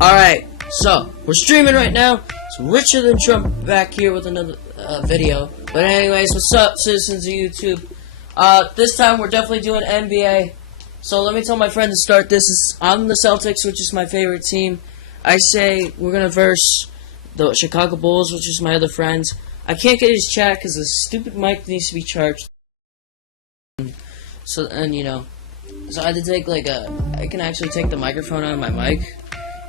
Alright, so, we're streaming right now. It's Richer Than Trump back here with another video. But anyways, what's up, citizens of YouTube? This time we're definitely doing NBA. So let me tell my friend to start this. I'm the Celtics, which is my favorite team. I say we're going to verse the Chicago Bulls, which is my other friends. I can't get his chat because the stupid mic needs to be charged. So, and you know, so I had to take I can actually take the microphone out of my mic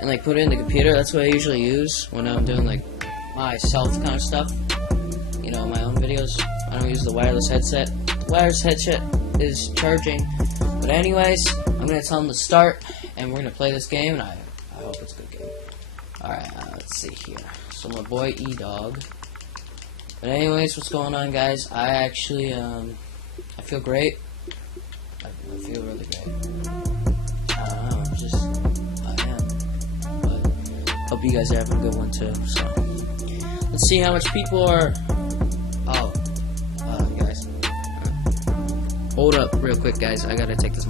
and put it in the computer. That's what I usually use when I'm doing my self kind of stuff. You know, my own videos. I don't use the wireless headset. The wireless headset is charging. But anyways, I'm gonna tell him to start, and we're gonna play this game, and I hope it's a good game. Alright, let's see here. So my boy E-Dog. But anyways, what's going on, guys? I actually, I feel great. I feel really great. I don't know, I am. But hope you guys are having a good one too. So let's see how much people are. Oh, guys, hold up, real quick, guys. I gotta take this.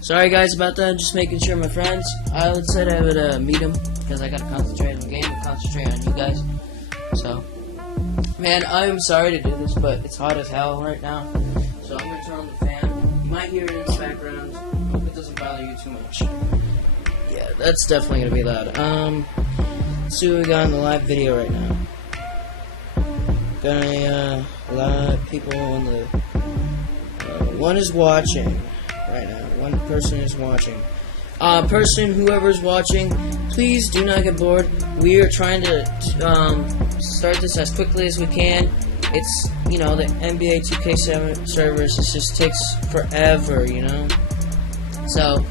Sorry guys about that, just making sure my friends. I said I would meet them because I gotta concentrate on the game and concentrate on you guys. So, man, I'm sorry to do this, but it's hot as hell right now. So I'm gonna turn on the fan. You might hear it in the background. Hope it doesn't bother you too much. Yeah, that's definitely gonna be loud. Let's see what we got in the live video right now. Got a lot of people on the. One is watching. Right now, one person is watching. Whoever's watching, please do not get bored. We are trying to start this as quickly as we can. It's, you know, the NBA 2K7 servers. It just takes forever, you know. So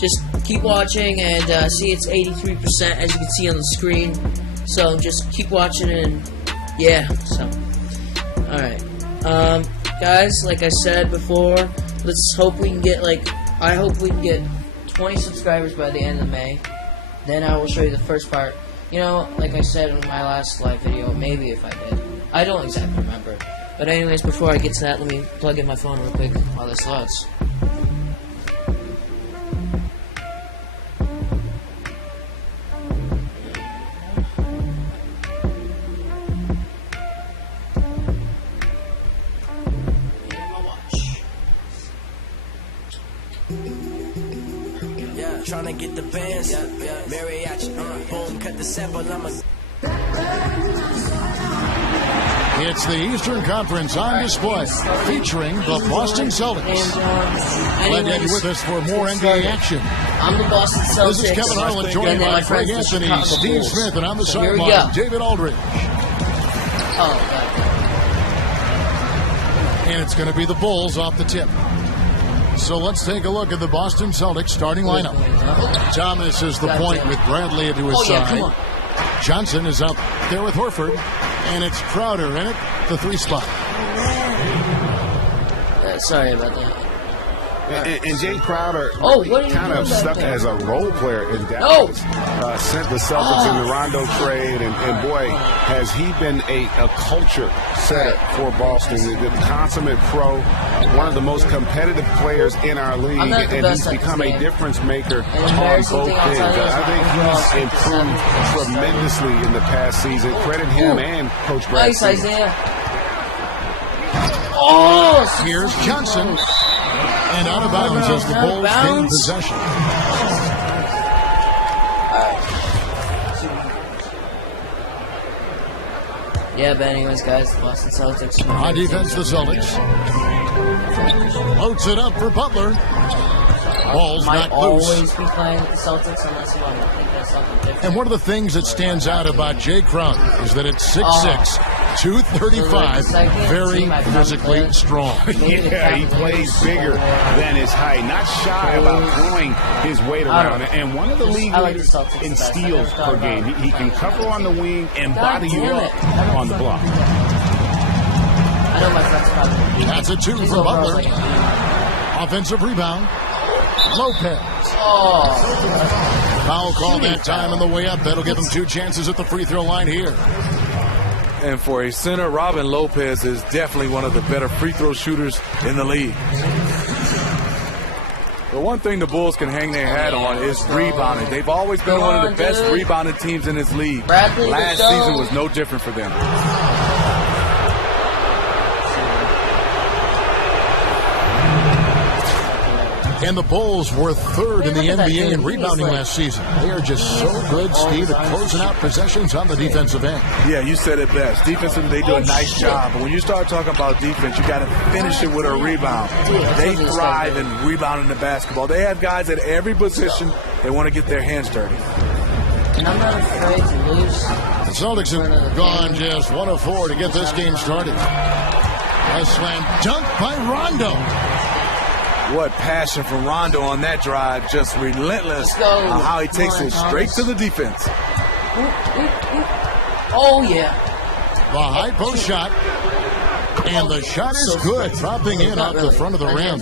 just keep watching and see it's 83% as you can see on the screen. So just keep watching and yeah. So all right, guys. Like I said before. Let's hope we can get, I hope we can get 20 subscribers by the end of May. Then I will show you the first part. You know, like I said in my last live video, maybe if I did. I don't exactly remember. But anyways, before I get to that, let me plug in my phone real quick while this loads. Trying to get the bands, mariachi, boom, cut the sample, It's the Eastern Conference on display, featuring the Boston Celtics. Glad to have you with us for more NBA action. I'm the Boston Celtics. This is Kevin Harlan, joined by Craig Anthony, Steve Smith, and on the sideline, David Aldridge. Oh, God. And it's going to be the Bulls off the tip. So let's take a look at the Boston Celtics starting lineup. Thomas is the point with Bradley to his side. Johnson is out there with Horford. And it's Crowder in it, the 3 spot. Sorry about that. And Jay Crowder kind of stuck as a role player in Dallas. Sent the Celtics in the Rondo trade, and boy, has he been a culture setter for Boston. The consummate pro, one of the most competitive players in our league, and he's become a difference maker on both ends. I think he's improved tremendously in the past season. Credit him and Coach Brad. Nice, Isaiah. Oh, here's Johnson. And out of bounds as the Bulls gain possession. Yeah, but anyways, guys, Boston Celtics. On defense, the Celtics. Loads it up for Butler. Ball's Might not loose. always be playing with the Celtics unless you want to think of something different. And one of the things that stands out about Jay Crowder is that it's 6'6", 235, very physically strong. Yeah, he plays bigger than his height. Not shy about throwing his weight around. And one of the league leaders in steals per game. He can cover on the wing and body you up on the block. I know my friend's probably. That's a 2 for Butler. Offensive rebound. Lopez. Foul call that time on the way up. That'll give him 2 chances at the free throw line here. And for a center, Robin Lopez is definitely one of the better free throw shooters in the league. The one thing the Bulls can hang their hat on is rebounding. They've always been one of the best rebounding teams in this league. Last season was no different for them. And the Bulls were 3rd in the NBA in rebounding last season. They are just so good, Steve, at closing out possessions on the defensive end. Yeah, you said it best. Defensively, they do a nice job. But when you start talking about defense, you got to finish it with a rebound. They thrive in rebounding the basketball. They have guys at every position. They want to get their hands dirty. And I'm not afraid to lose. The Celtics have gone just 1 of 4 to get this game started. A slam dunk by Rondo. What passion from Rondo on that drive. Just relentless on how he takes it straight to the defense. Oh, yeah. The high post shot. And the shot is good, dropping in off the front of the rim.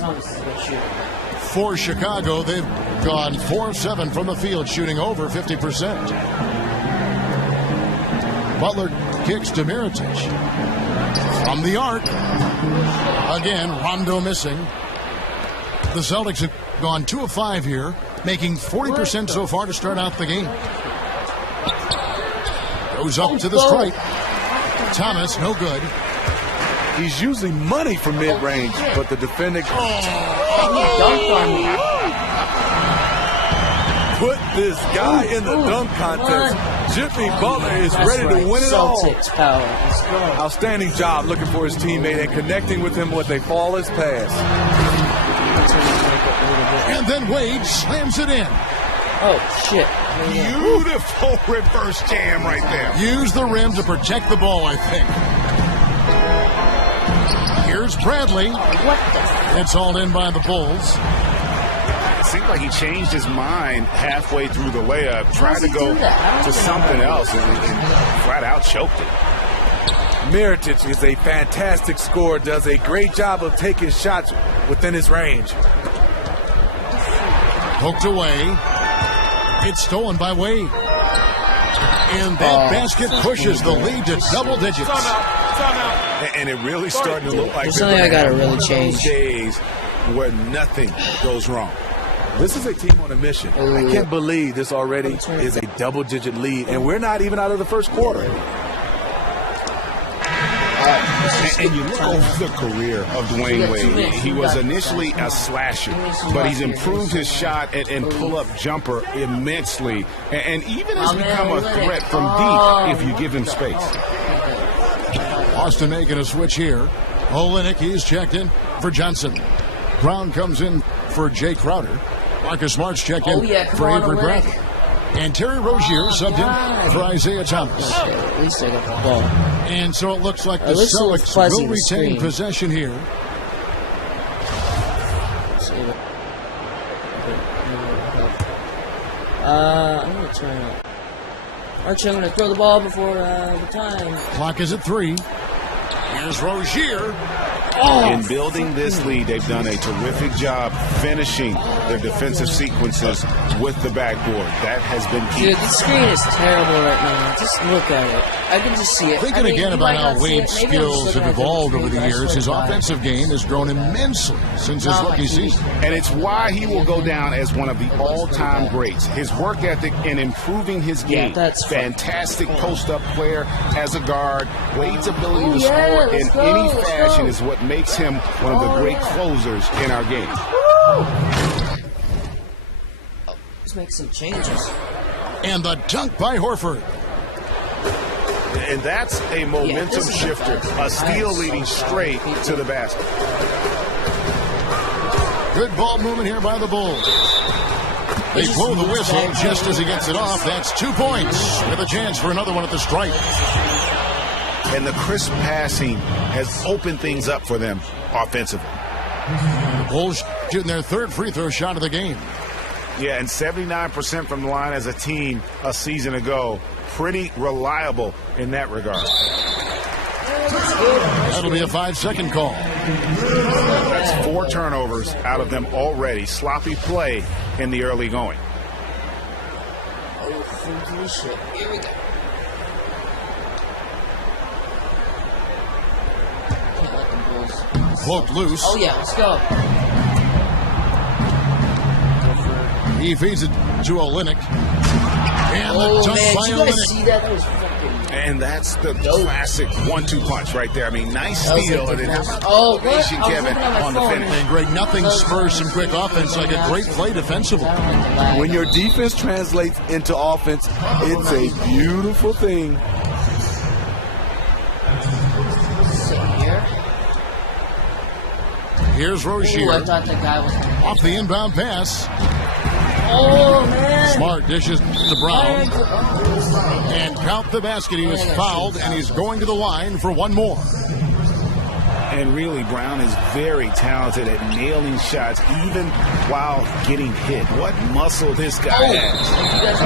For Chicago, they've gone 4 of 7 from the field, shooting over 50%. Butler kicks to Mirotic. From the arc. Again, Rondo missing. The Celtics have gone 2 of 5 here, making 40% so far to start out the game. Goes up to the stripe. Thomas, no good. He's usually money from mid-range, but the defender He dunked on me. put this guy in the dunk contest. Jimmy Butler is ready to win it all. Celtics power. Let's go. Outstanding job looking for his teammate and connecting with him with a flawless pass. And then Wade slams it in. Oh, shit. Beautiful reverse jam right there. Use the rim to protect the ball, I think. Here's Bradley. What the? It's hauled in by the Bulls. It seemed like he changed his mind halfway through the layup, tried to he go do that? to something else, and flat out choked it. Mirotic is a fantastic scorer, does a great job of taking shots within his range. Poked away. It's stolen by Wade. And that basket pushes the lead to double digits. And it really starting to look like There's something I gotta really change. Days where nothing goes wrong. This is a team on a mission. I can't believe this already is a double-digit lead, and we're not even out of the first quarter. And you look over the career of Dwayne Wade. He was initially a slasher, but he's improved his shot and pull-up jumper immensely, and even has become a threat from deep if you give him space. Austin making a switch here. Olenek, he's checked in for Johnson. Brown comes in for Jay Crowder. Marcus Smart's checked in for Avery Brett. And Terry Rozier subbed in for Isaiah Thomas. At least I got the ball. And so it looks like the Celtics will retain possession here. I'm going to turn it. Archie, I'm going to throw the ball before the time. Clock is at 3. Here's Rozier. In building this lead, they've done a terrific job finishing their defensive sequences with the backboard. That has been key. Dude, the screen is terrible right now. Just look at it. I can just see it. Thinking again about how Wade's skills have evolved over the years, his offensive game has grown immensely since his rookie season. And it's why he will go down as one of the all-time greats. His work ethic in improving his game. That's fantastic post-up player as a guard. Wade's ability to score in any fashion is what makes him one of the great closers in our game. Let's make some changes. And the dunk by Horford. And that's a momentum shifter. A steal leading straight to the basket. Good ball movement here by the Bulls. They blow the whistle just as he gets it off. That's 2 points with a chance for another one at the stripe. And the crisp passing has opened things up for them offensively. The Bulls shooting their third free throw shot of the game. Yeah, and 79% from the line as a team a season ago. Pretty reliable in that regard. That'll be a 5-second call. That's 4 turnovers out of them already. Sloppy play in the early going. Here we go. Poked loose. Oh, yeah, let's go. He feeds it to Olynyk. And the dunk man, by did you guys Olynyk. see that? That was fucking... And that's the classic 1-2 punch right there. I mean, nice steal. And then combination, Kevin, on the finish. And Greg, nothing spurs some quick offense like a great play defensively. When your defense translates into offense, it's a beautiful thing. Here's Rozier. I thought that guy was... Off the inbound pass. Oh, man. Smart dishes to Brown. And count the basket. He was fouled, and he's going to the line for one more. And really, Brown is very talented at nailing shots, even while getting hit. What muscle this guy has. You guys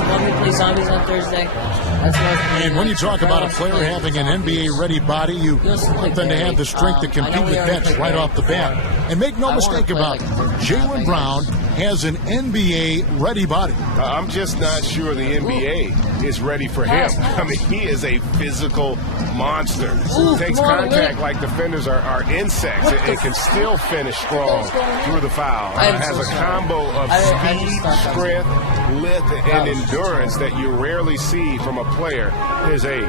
want me to play zombies on Thursday? That's what And when you talk about a player having an NBA-ready body, you want them to have the strength to compete with vets right off the bat. And make no mistake about it, Jaylen Brown has an NBA-ready body. I'm just not sure the NBA is ready for him. I mean, he is a physical monster. Takes contact like defenders are insects and can still finish strong through the foul. Has a combo of speed, strength, length, and endurance that you rarely see from a player his age.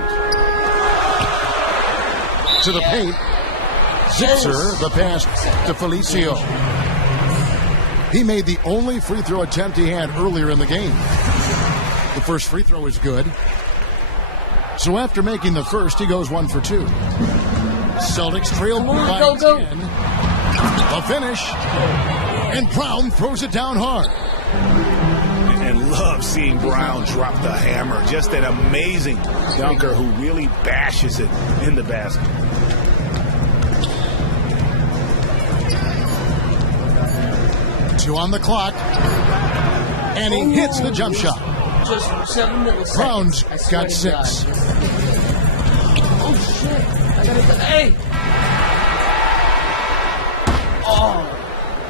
To the paint. Zipser, the pass to Felicio. He made the only free throw attempt he had earlier in the game. The first free throw is good. So after making the first, he goes 1 for 2. Celtics trail by 10. The finish. And Brown throws it down hard. And love seeing Brown drop the hammer. Just an amazing dunker who really bashes it in the basket. 2 on the clock. And he hits the jump shot. Just 7 minutes. Brown's got 6. Oh, shit. I gotta go. Hey! Oh,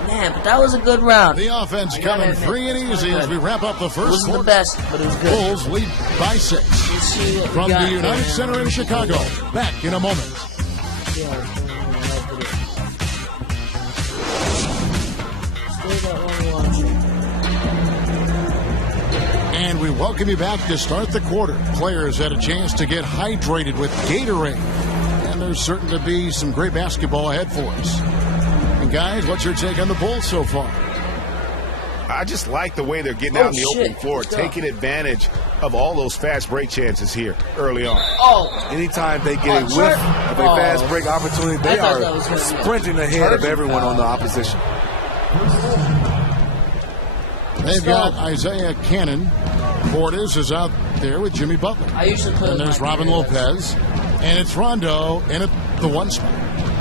man, but that was a good round. The offense coming free and easy as we wrap up the first It wasn't quarter. the best, but it was good. Bulls lead by 6. Let's see what we From got the United there. Center in Chicago. Back in a moment. And we welcome you back to start the quarter. Players had a chance to get hydrated with Gatorade. And there's certain to be some great basketball ahead for us. And guys, what's your take on the Bulls so far? I just like the way they're getting out on the open floor, taking advantage of all those fast break chances here early on. Anytime they get a whiff of a fast break opportunity, they are sprinting ahead of everyone on the opposition. They've got Isaiah Cannon. Portis is out there with Jimmy Butler. And there's Robin Lopez. And it's Rondo in at the 1 spot.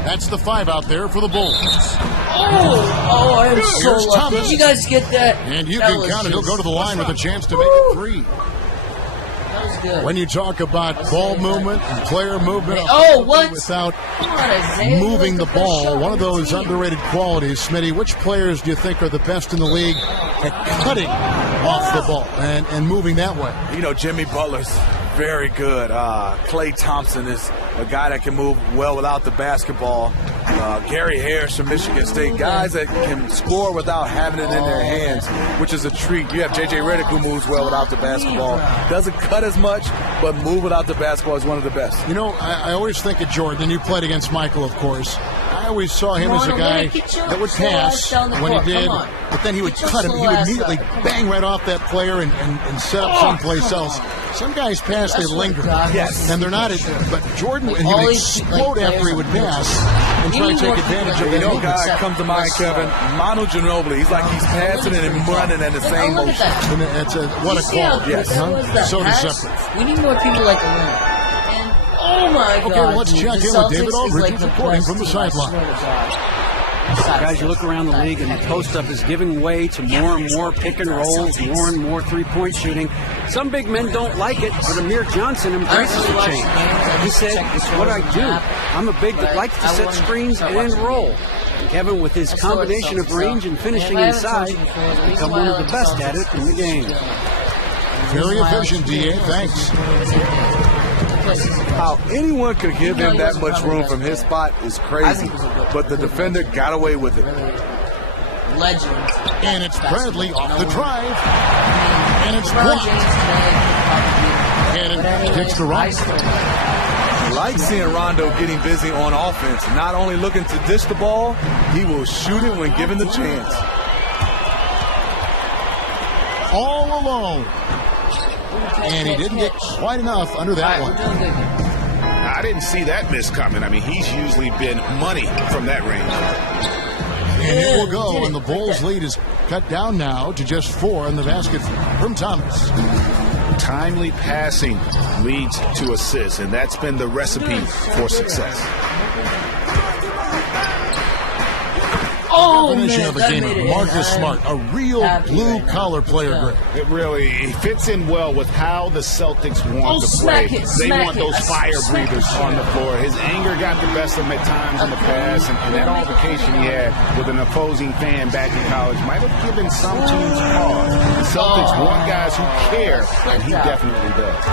That's the 5 out there for the Bulls. I am so Here's lucky. Thomas. Did you guys get that? And you That can was count it. He'll just- go to the line with a chance to make it 3. That was good. When you talk about ball movement and player movement, what? without Come on, Isaiah. moving You the like first ball, shot. one of those underrated qualities, Smitty. Which players do you think are the best in the league at cutting off the ball and moving that way? You know, Jimmy Butler's very good. Klay Thompson is a guy that can move well without the basketball. Gary Harris from Michigan State, guys that can score without having it in their hands, which is a treat. You have J.J. Redick who moves well without the basketball. Doesn't cut as much, but move without the basketball is one of the best. You know, I always think of Jordan, and you played against Michael, of course. I I always saw him as a guy that would pass when he did, but then he would cut him. He would immediately bang right off that player and set up someplace else. Some guys pass, they linger. Yes. And they're not as, but Jordan, he would explode after he would pass and try to take advantage of You it. know, guy comes to mind, Kevin, Manu Ginobili. He's like he's passing and running at the same motion. And what a call. Yes. So deceptive. We need more people like Alina. And oh my God! Okay, well, let's check in with David Aldridge reporting from the sideline. Guys, you look around the league and the post-up is giving way to more and more pick and rolls, more and more three-point shooting. Some big men don't like it, but Amir Johnson embraces the change. He said, "It's what I do. I'm a big that likes to set screens and roll." Kevin, with his combination of range and finishing inside, has become one of the best at it in the game. Very efficient, D.A. Thanks. How anyone could give him that much room from his spot is crazy, but the defender got away with it. Legend. And it's Bradley off the drive. And it's blocked. And it takes the run. Like seeing Rondo getting busy on offense, not only looking to dish the ball, he will shoot it when given the chance. All alone. And he didn't get quite enough under that one. I didn't see that miss coming. I mean, he's usually been money from that range. And it will go, and the Bulls' lead is cut down now to just 4 in the basket from Thomas. Timely passing leads to assists, and that's been the recipe for success. Oh, Definition man, of a that gamer. made it. Marcus Smart, a real blue-collar player, Greg. It really fits in well with how the Celtics want to play. They want those fire breathers on the floor. His anger got the best of him at times in the past, and that altercation he had with an opposing fan back in college might have given some teams pause. The Celtics want guys who care, and he definitely does.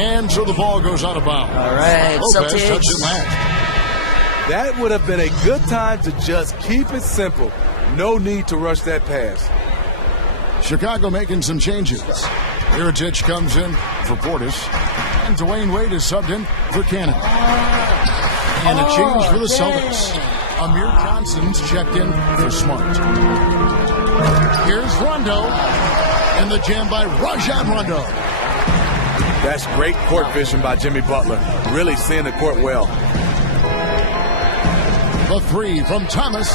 And so the ball goes out of bounds. All right, Lopez Celtics. touched it last. That would have been a good time to just keep it simple. No need to rush that pass. Chicago making some changes. Mirotic comes in for Portis, and Dwayne Wade is subbed in for Cannon. And a change for the Celtics. Amir Johnson's checked in for Smart. Here's Rondo, and the jam by Rajon Rondo. That's great court vision by Jimmy Butler. Really seeing the court well. The 3 from Thomas.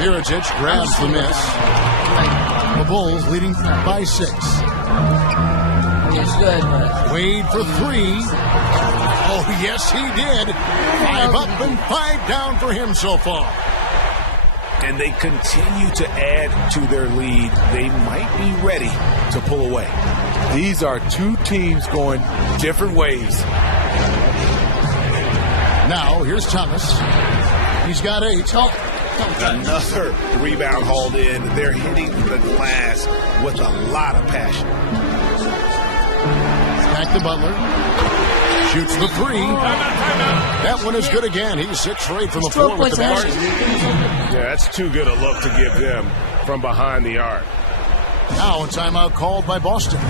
Mirotic grabs the miss. The Bulls leading by 6. He's good, but Wade for 3. Oh, yes, he did. 5 up and 5 down for him so far. And they continue to add to their lead. They might be ready to pull away. These are two teams going different ways. Now, here's Thomas. He's got 8. Another rebound hauled in. They're hitting the glass with a lot of passion. Back to Butler. Shoots the 3. That one is good again. He's 6 for 8 from the floor with the basket. Yeah, that's too good a look to give them from behind the arc. Now a timeout called by Boston.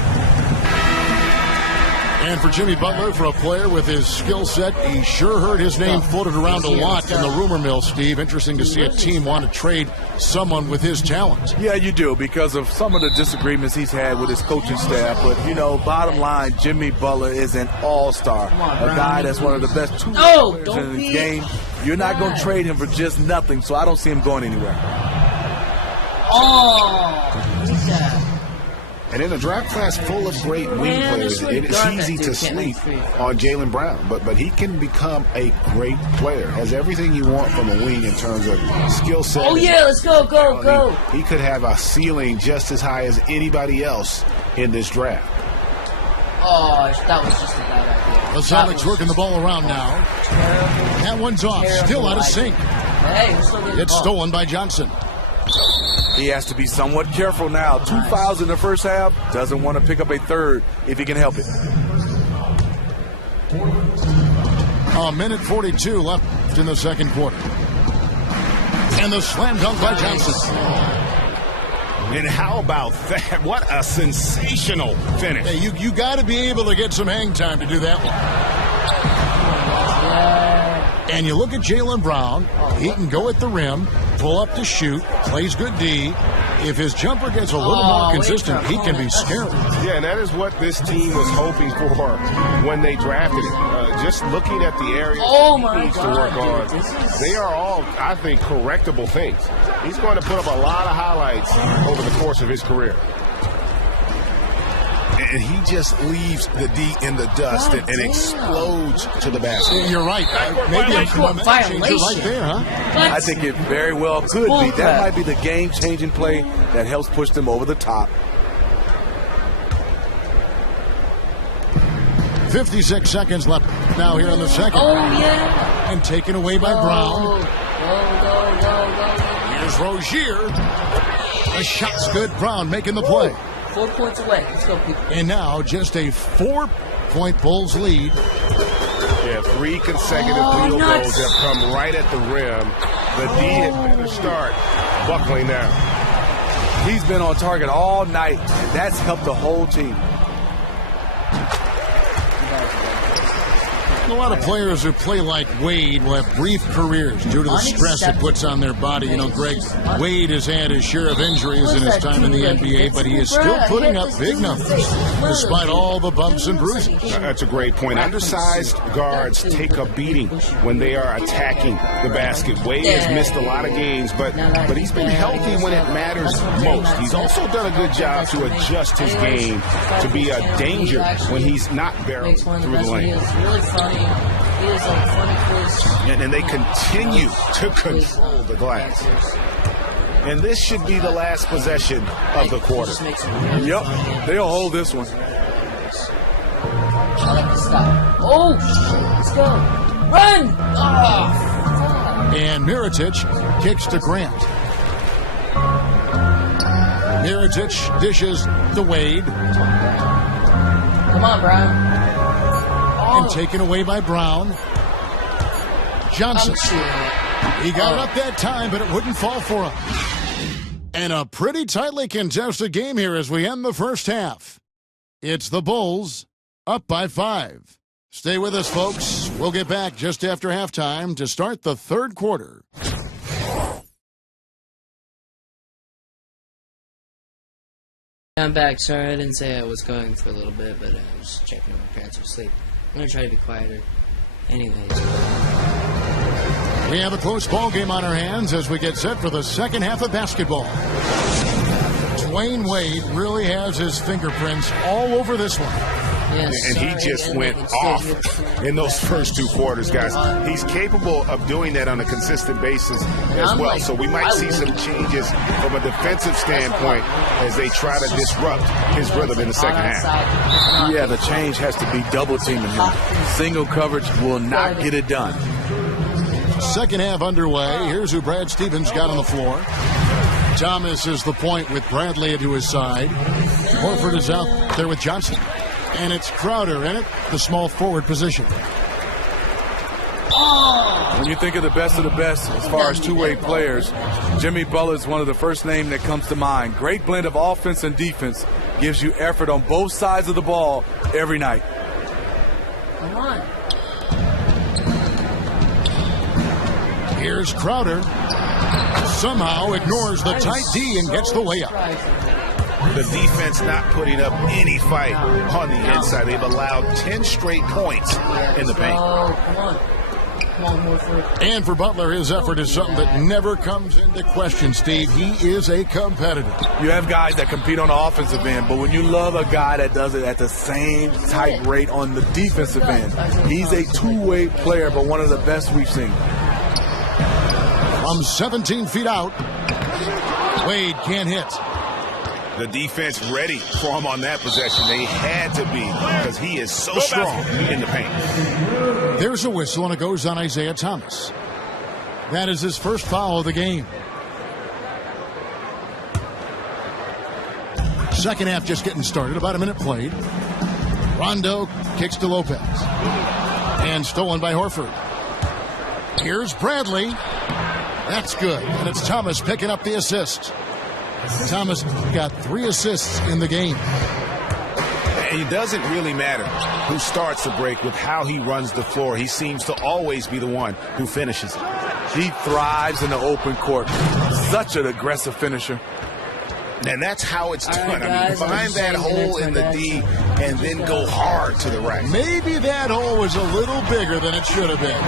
And for Jimmy Butler, for a player with his skill set, he sure heard his name floated around a lot in the rumor mill, Steve. Interesting to see a team want to trade someone with his talent. Yeah, you do, because of some of the disagreements he's had with his coaching staff. But, you know, bottom line, Jimmy Butler is an all-star. A guy that's one of the best players in the game. You're not going to trade him for just nothing, so I don't see him going anywhere. And in a draft class full of great wing players, it is easy to sleep on Jaylen Brown. But he can become a great player. Has everything you want from a wing in terms of skill set. oh yeah, let's go. He could have a ceiling just as high as anybody else in this draft. Oh, that was just a bad idea. The Celtics working the ball around now. That one's off. Still out of sync. Hey, we're still getting It's stolen by Johnson. He has to be somewhat careful now. 2 fouls in the first half. Doesn't want to pick up a third if he can help it. A minute 42 left in the second quarter. And the slam dunk by Johnson. And how about that? What a sensational finish. Hey, you got to be able to get some hang time to do that one. And you look at Jaylen Brown, he can go at the rim, pull up to shoot, plays good D. If his jumper gets a little more consistent, he can be scary. Yeah, and that is what this team was hoping for when they drafted him. Just looking at the areas he needs to work on, they are all, I think, correctable things. He's going to put up a lot of highlights over the course of his career. And he just leaves the D in the dust and explodes to the basket. You're right. Maybe a violation right there, huh? I think it very well could be. That might be the game-changing play that helps push them over the top. 56 seconds left now here in the second. Oh, yeah. And taken away by Brown. Go. Here's Rozier. The shot's good. Brown making the play. 4 points away. Let's go, people. And now just a 4-point Bulls lead. Yeah, 3 consecutive field goals have come right at the rim. The D had better start buckling now. He's been on target all night, and that's helped the whole team. A lot of players who play like Wade will have brief careers due to the stress it puts on their body. You know, Greg, Wade has had his share of injuries in his time in the NBA, but he is still putting up big numbers despite all the bumps and bruises. That's a great point. Undersized guards take a beating when they are attacking the basket. Wade has missed a lot of games, but he's been healthy when it matters most. He's also done a good job to adjust his game to be a danger when he's not barreling through the lane. It's really funny. He is like funny quiz. And they continue to control the glass. And this should be the last possession of the quarter. Yep, they'll hold this one. I like to stop. Oh, let's go. Run! And Mirotic kicks to Grant. Mirotic dishes to Wade. Come on, Brown. And taken away by Brown. Johnson. He got it up that time, but it wouldn't fall for him. And a pretty tightly contested game here as we end the first half. It's the Bulls up by 5. Stay with us, folks. We'll get back just after halftime to start the third quarter. I'm back. Sorry, I didn't say I was going for a little bit, but I was checking if my parents were asleep. I'm going to try to be quieter. Anyways. We have a close ball game on our hands as we get set for the second half of basketball. Dwayne Wade really has his fingerprints all over this one. And he just went off in those first 2 quarters, guys. He's capable of doing that on a consistent basis as well. So we might see some changes from a defensive standpoint as they try to disrupt his rhythm in the second half. Yeah, the change has to be double teaming him. Single coverage will not get it done. Second half underway. Here's who Brad Stevens got on the floor. Thomas is the point with Bradley to his side. Horford is out there with Johnson. And it's Crowder in it, the small forward position. When you think of the best as far as two-way players, Jimmy Butler is one of the first names that comes to mind. Great blend of offense and defense. Gives you effort on both sides of the ball every night. Come on. Here's Crowder. Somehow ignores the tight D and gets the layup. The defense not putting up any fight on the inside. They've allowed 10 straight points in the paint. Oh, come on. Come on, Horford. And for Butler, his effort is something that never comes into question, Steve. He is a competitor. You have guys that compete on the offensive end, but when you love a guy that does it at the same type rate on the defensive end, he's a two-way player, but one of the best we've seen. From 17 feet out, Wade can't hit. The defense ready for him on that possession. They had to be because he is so strong in the paint. There's a whistle, and it goes on Isaiah Thomas. That is his first foul of the game. Second half just getting started. About a minute played. Rondo kicks to Lopez. And stolen by Horford. Here's Bradley. That's good. And it's Thomas picking up the assist. Thomas got 3 assists in the game. It doesn't really matter who starts the break with how he runs the floor. He seems to always be the one who finishes it. He thrives in the open court. Such an aggressive finisher. And that's how it's done. Right, guys, find that hole in the D and then go hard to the rack. Maybe that hole was a little bigger than it should have been.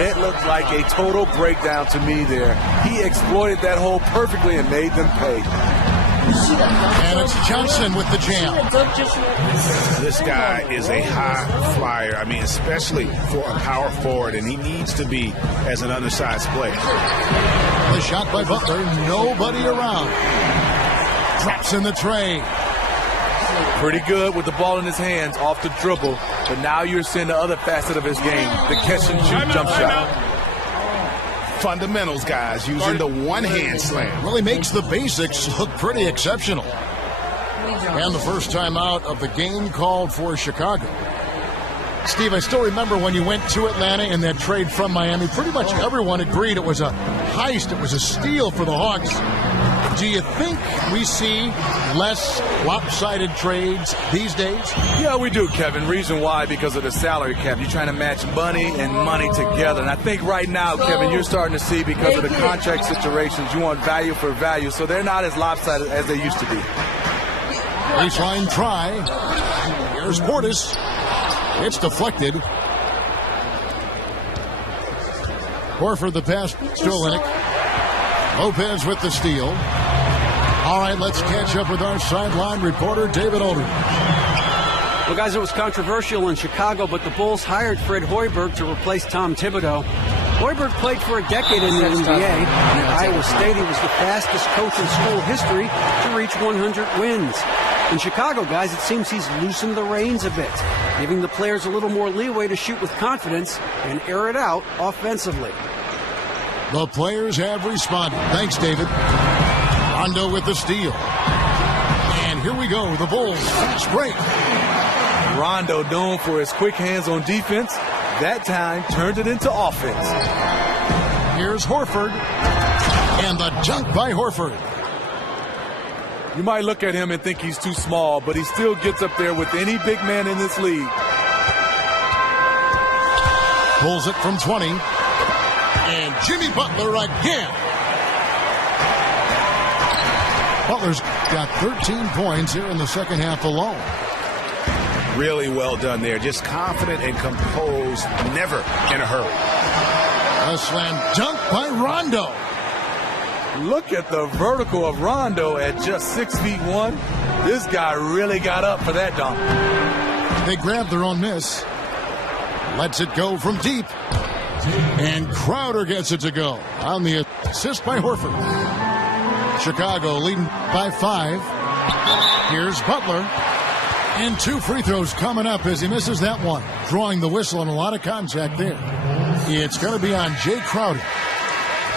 It looked like a total breakdown to me there. He exploited that hole perfectly and made them pay. And it's Johnson with the jam. This guy is a high flyer. I mean, especially for a power forward, and he needs to be as an undersized player. The shot by Butler, nobody around. Drops in the tray. Pretty good with the ball in his hands off the dribble, but now you're seeing the other facet of his game, the catch and shoot jump shot. Fundamentals, guys, using the one-hand slam. Really makes the basics look pretty exceptional. And the first time out of the game called for Chicago. Steve, I still remember when you went to Atlanta in that trade from Miami, pretty much everyone agreed it was a heist, it was a steal for the Hawks. Do you think we see less lopsided trades these days? Yeah, we do, Kevin. Reason why? Because of the salary cap. You're trying to match money and money together. And I think right now, Kevin, you're starting to see because of the contract situations, you want value for value. So they're not as lopsided as they used to be. Baseline try. Here's Portis. It's deflected. Horford the pass to Olynyk. Lopez with the steal. All right, let's catch up with our sideline reporter, David Aldridge. Well, guys, it was controversial in Chicago, but the Bulls hired Fred Hoiberg to replace Tom Thibodeau. Hoiberg played for a decade in the NBA, and at Iowa State, he was the fastest coach in school history to reach 100 wins. In Chicago, guys, it seems he's loosened the reins a bit, giving the players a little more leeway to shoot with confidence and air it out offensively. The players have responded. Thanks, David. Rondo with the steal. And here we go, the Bulls fast break. Rondo, known for his quick hands on defense, that time turned it into offense. Here's Horford. And the dunk by Horford. You might look at him and think he's too small, but he still gets up there with any big man in this league. Pulls it from 20. And Jimmy Butler again. Butler's got 13 points here in the second half alone. Really well done there. Just confident and composed, never in a hurry. A slam dunk by Rondo. Look at the vertical of Rondo at just 6'1". This guy really got up for that dunk. They grab their own miss. Lets it go from deep. And Crowder gets it to go on the assist by Horford. Chicago leading by 5. Here's Butler. And 2 free throws coming up as he misses that one. Drawing the whistle and a lot of contact there. It's going to be on Jay Crowder.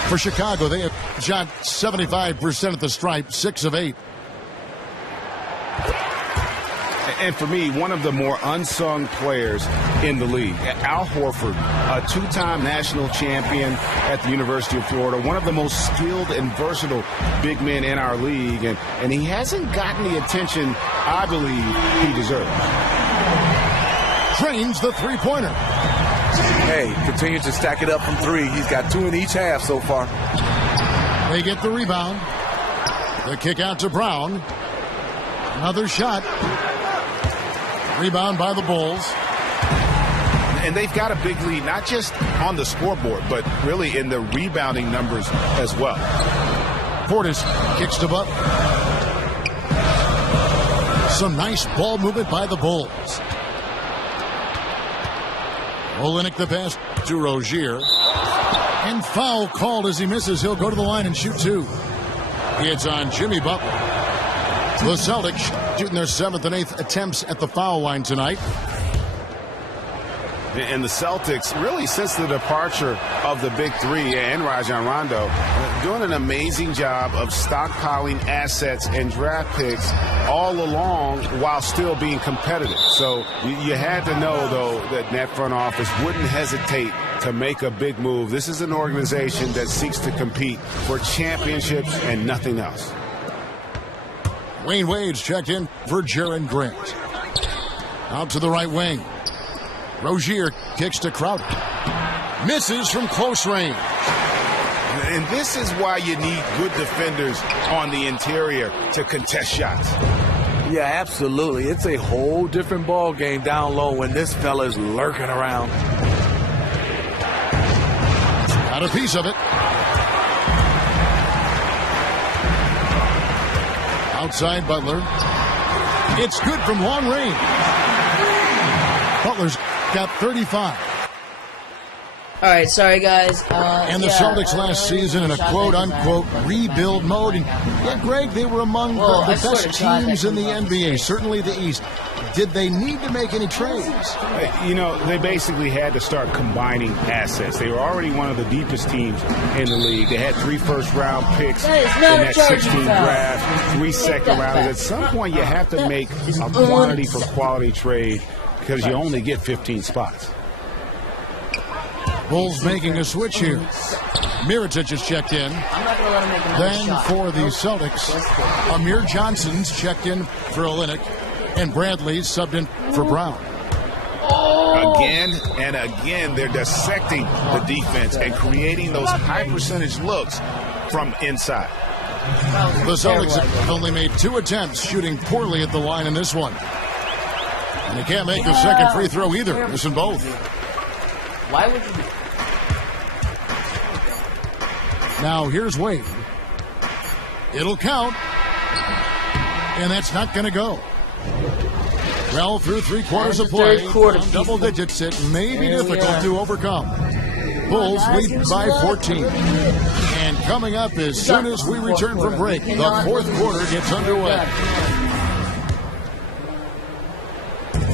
For Chicago, they have shot 75% at the stripe, 6 of 8. And for me, one of the more unsung players in the league, Al Horford, a 2-time national champion at the University of Florida, one of the most skilled and versatile big men in our league, and he hasn't gotten the attention I believe he deserves. Drains the three-pointer. Hey, continues to stack it up from 3. He's got 2 in each half so far. They get the rebound. The kick out to Brown. Another shot. Rebound by the Bulls. And they've got a big lead, not just on the scoreboard, but really in the rebounding numbers as well. Portis kicks to Butler. Some nice ball movement by the Bulls. Olynyk the pass to Rozier. And foul called as he misses. He'll go to the line and shoot 2. It's on Jimmy Butler. The Celtics shooting their 7th and 8th attempts at the foul line tonight. And the Celtics, really since the departure of the big 3 and Rajon Rondo, doing an amazing job of stockpiling assets and draft picks all along while still being competitive. So you had to know, though, that front office wouldn't hesitate to make a big move. This is an organization that seeks to compete for championships and nothing else. Wayne Wade's checked in for Jaren Grant. Out to the right wing. Rozier kicks to Crowder. Misses from close range. And this is why you need good defenders on the interior to contest shots. Yeah, absolutely. It's a whole different ball game down low when this fella's lurking around. Got a piece of it. Outside Butler. It's good from long range. Butler's got 35. All right, sorry guys. And the Celtics last season in a quote-unquote rebuild mode. And yeah, Greg, they were among the best teams in the NBA, certainly the East. Did they need to make any trades? You know, they basically had to start combining assets. They were already one of the deepest teams in the league. They had 3 first-round picks in that 16 draft, 3 second rounders. At some point, you have to make a quantity for quality trade because you only get 15 spots. Bulls making a switch here. Mirotic is checked in. Then for the Celtics, Amir Johnson's checked in for Olynyk, and Bradley's subbed in for Brown. Again and again, they're dissecting the defense and creating those high-percentage looks from inside. The Celtics have only made 2 attempts, shooting poorly at the line in this one. And they can't make the second free throw either. Missing both. Why would you? Now here's Wade. It'll count. And that's not going to go. Well, through 3 quarters of play, double digits, it may be difficult to overcome. Bulls lead by 14. And coming up as soon as we return from break, the 4th quarter gets underway.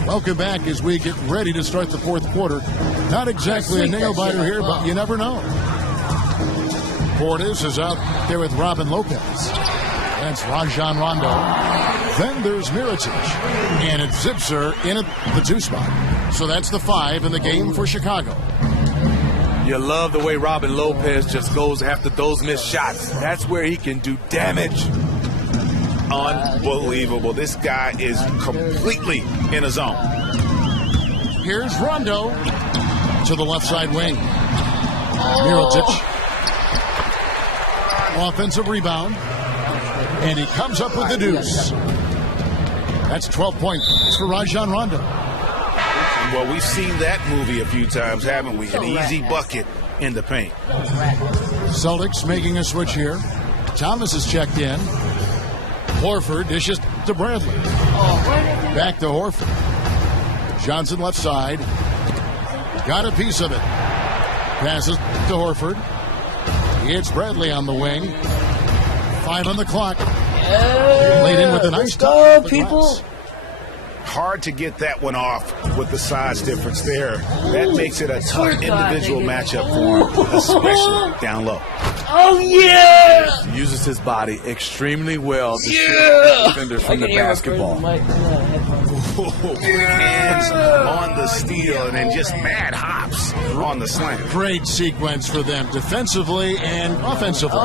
Welcome back as we get ready to start the 4th quarter. Not exactly a nail-biter here, but you never know. Portis is out there with Robin Lopez. That's Rajon Rondo. Then there's Mirotic. And it's Zipser in at the 2 spot. So that's the 5 in the game for Chicago. You love the way Robin Lopez just goes after those missed shots. That's where he can do damage. Unbelievable. This guy is completely in a zone. Here's Rondo to the left side wing. Mirotic. Offensive rebound. And he comes up with the deuce. That's 12 points for Rajon Rondo. Well, we've seen that movie a few times, haven't we? An easy bucket in the paint. Celtics making a switch here. Thomas is checked in. Horford dishes to Bradley. Back to Horford. Johnson left side. Got a piece of it. Passes to Horford. It's Bradley on the wing. 5 on the clock. Laid in with a nice go, people. Hard to get that one off with the size difference there. That makes it a tough individual matchup for him, especially down low. Oh, yeah! Uses his body extremely well to shield defenders from the basketball. Hands on the steal and then just mad hops on the slam. Great sequence for them defensively and offensively.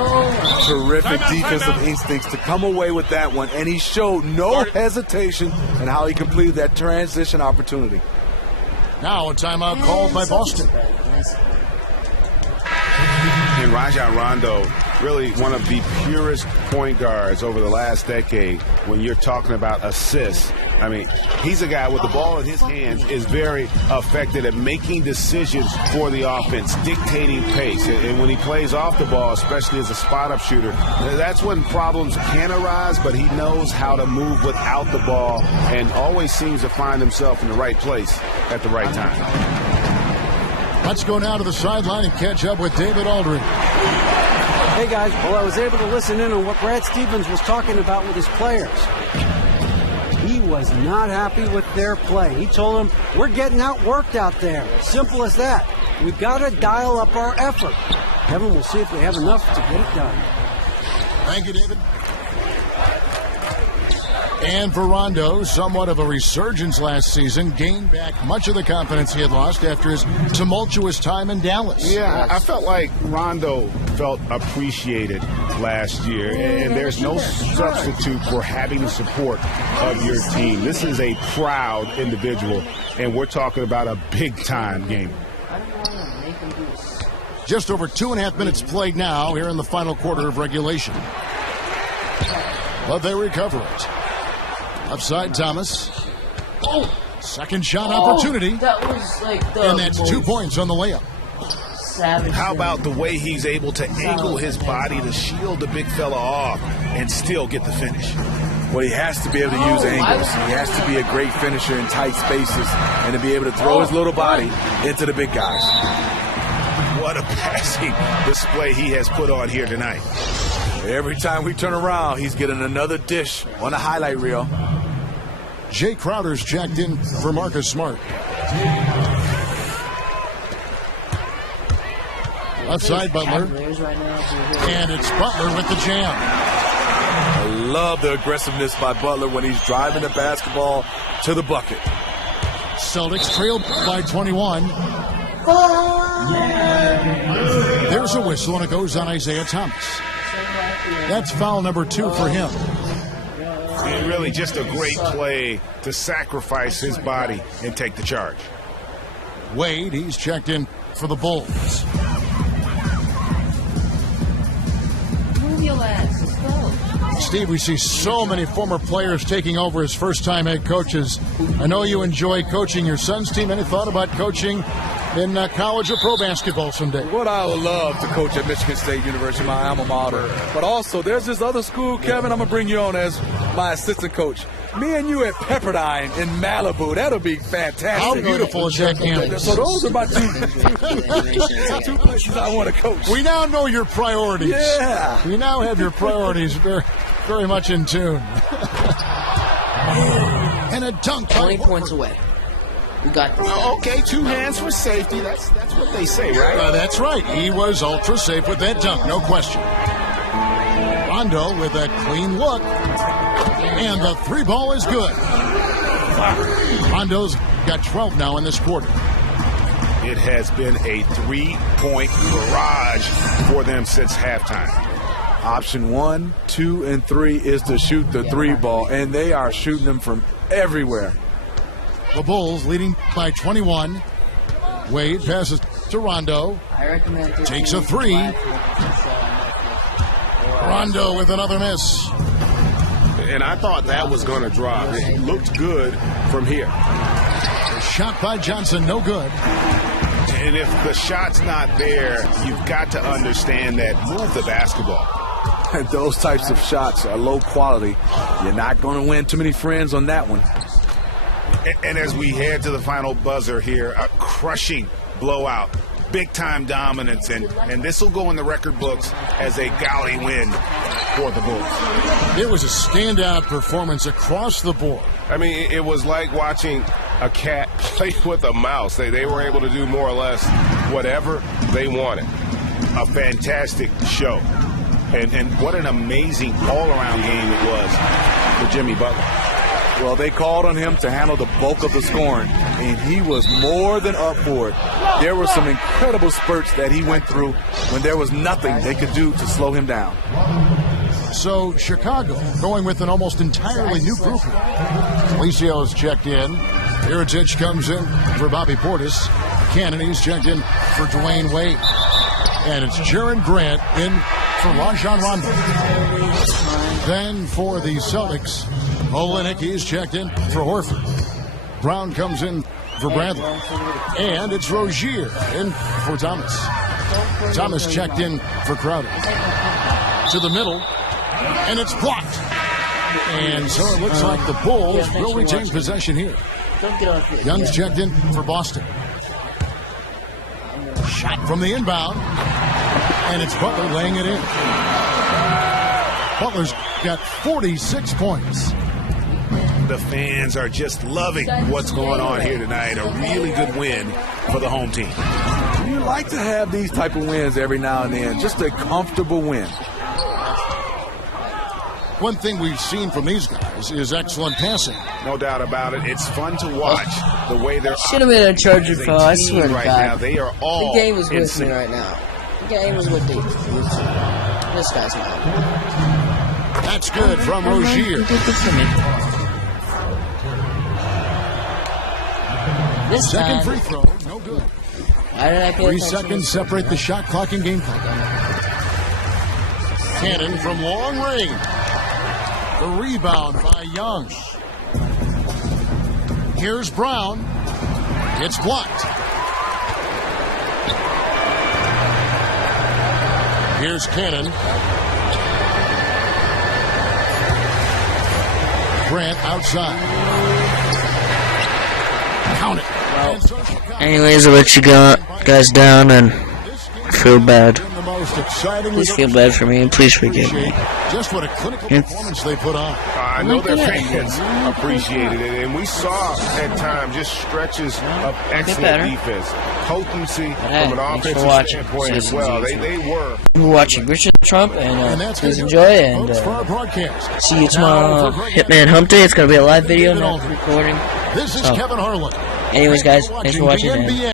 Terrific defensive instincts to come away with that one, and he showed no hesitation in how he completed that transition opportunity. Now a timeout called by Boston. And Rajon Rondo, really one of the purest point guards over the last decade when you're talking about assists. I mean, he's a guy with the ball in his hands is very effective at making decisions for the offense, dictating pace. And when he plays off the ball, especially as a spot-up shooter, that's when problems can arise, but he knows how to move without the ball and always seems to find himself in the right place at the right time. Let's go now to the sideline and catch up with David Aldridge. Hey, guys. Well, I was able to listen in on what Brad Stevens was talking about with his players. He was not happy with their play. He told them, we're getting outworked out there. Simple as that. We've got to dial up our effort. Kevin, we'll see if we have enough to get it done. Thank you, David. And for Rondo, somewhat of a resurgence last season, gained back much of the confidence he had lost after his tumultuous time in Dallas. Yeah, I felt like Rondo felt appreciated last year, and there's no substitute for having the support of your team. This is a proud individual, and we're talking about a big-time game. Just over 2.5 minutes played now here in the final quarter of regulation. But they recover it. Upside Thomas. Oh! Second shot opportunity. That was like the And that's 2 points on the layup. savage. How about the way he's able to angle his body to shield the big fella off and still get the finish? Well, he has to be able to use angles. He has to be a great finisher in tight spaces and to be able to throw his little body into the big guys. What a passing display he has put on here tonight. Every time we turn around, he's getting another dish on the highlight reel. Jay Crowder's checked in for Marcus Smart. Outside Butler. And it's Butler with the jam. I love the aggressiveness by Butler when he's driving the basketball to the bucket. Celtics trailed by 21. There's a whistle, and it goes on Isaiah Thomas. That's foul number 2 for him. Really just a great play to sacrifice his body and take the charge. Wade, he's checked in for the Bulls. Move your ass. Let's go. Steve, we see so many former players taking over as first-time head coaches. I know you enjoy coaching your son's team. Any thought about coaching in college or pro basketball someday? What I would love to coach at Michigan State University, my alma mater. But also, there's this other school, Kevin, I'm going to bring you on as my assistant coach. Me and you at Pepperdine in Malibu. That'll be fantastic. How beautiful is that campus? So those are my two places I want to coach. We now know your priorities. Yeah. We now have your priorities very, very much in tune. And a dunk. 20 points away. We got this. Okay, 2 hands for safety. That's what they say, right? That's right. He was ultra safe with that dunk, no question. Rondo with a clean look. And the 3 ball is good. Rondo's got 12 now in this quarter. It has been a 3-point barrage for them since halftime. Option 1, 2, and 3 is to shoot the 3 ball, and they are shooting them from everywhere. The Bulls leading by 21. Wade passes to Rondo. I recommend Takes a 3. Rondo with another miss. And I thought that was going to drop. It looked good from here. Shot by Johnson, no good. And if the shot's not there, you've got to understand that. Move the basketball. And those types of shots are low quality. You're not going to win too many friends on that one. And as we head to the final buzzer here, a crushing blowout, big-time dominance, and this will go in the record books as a galley win for the Bulls. It was a standout performance across the board. I mean, it was like watching a cat play with a mouse. They were able to do more or less whatever they wanted. A fantastic show. And what an amazing all-around game it was for Jimmy Butler. Well, they called on him to handle the bulk of the scoring, and he was more than up for it. There were some incredible spurts that he went through when there was nothing they could do to slow him down. So Chicago going with an almost entirely new group. Alicio's checked in. Iritich comes in for Bobby Portis. Kennedy's checked in for Dwayne Wade. And it's Jaron Grant in for Rajon Rondo. Then for the Celtics, Olynyk, he's checked in for Horford. Brown comes in for Bradley. And it's Rozier in for Thomas. Thomas checked in for Crowder. To the middle, and it's blocked. And so it looks like the Bulls will retain possession here. Young's checked in for Boston. Shot from the inbound, and it's Butler laying it in. Butler's got 46 points. The fans are just loving what's going on here tonight. A really good win for the home team. You like to have these type of wins every now and then, just a comfortable win. One thing we've seen from these guys has is excellent passing. No doubt about it. It's fun to watch the way they're Should have been a Charger as a foul. I team swear to right God. now. They are all The game was in with sync. me right now. The game was with me. This guy's not. That's good from Rozier. This Second time, free throw, no good. why did I pay 3 attention? seconds separate the shot clock and game clock. Cannon from long range. The rebound by Young. Here's Brown. It's blocked. Here's Cannon. Grant outside. Count it. Anyways, I'll let you guys down and feel bad. The most exciting. Please feel bad for me and please forgive me. Just what a clinical performance they put on. I know their fans appreciated it, and we saw at times just stretches of excellent better. defense, potency Hey, from an thanks for offensive watching. standpoint as well. They were. We're watching Richard Trump, And and that's please gonna enjoy do it, and folks, for our broadcast. see you tomorrow. Hitman Hump Day. It's going to be a live video, not recording. This is Oh. Kevin Harlan. Anyways, guys, thanks for watching. the And NBA.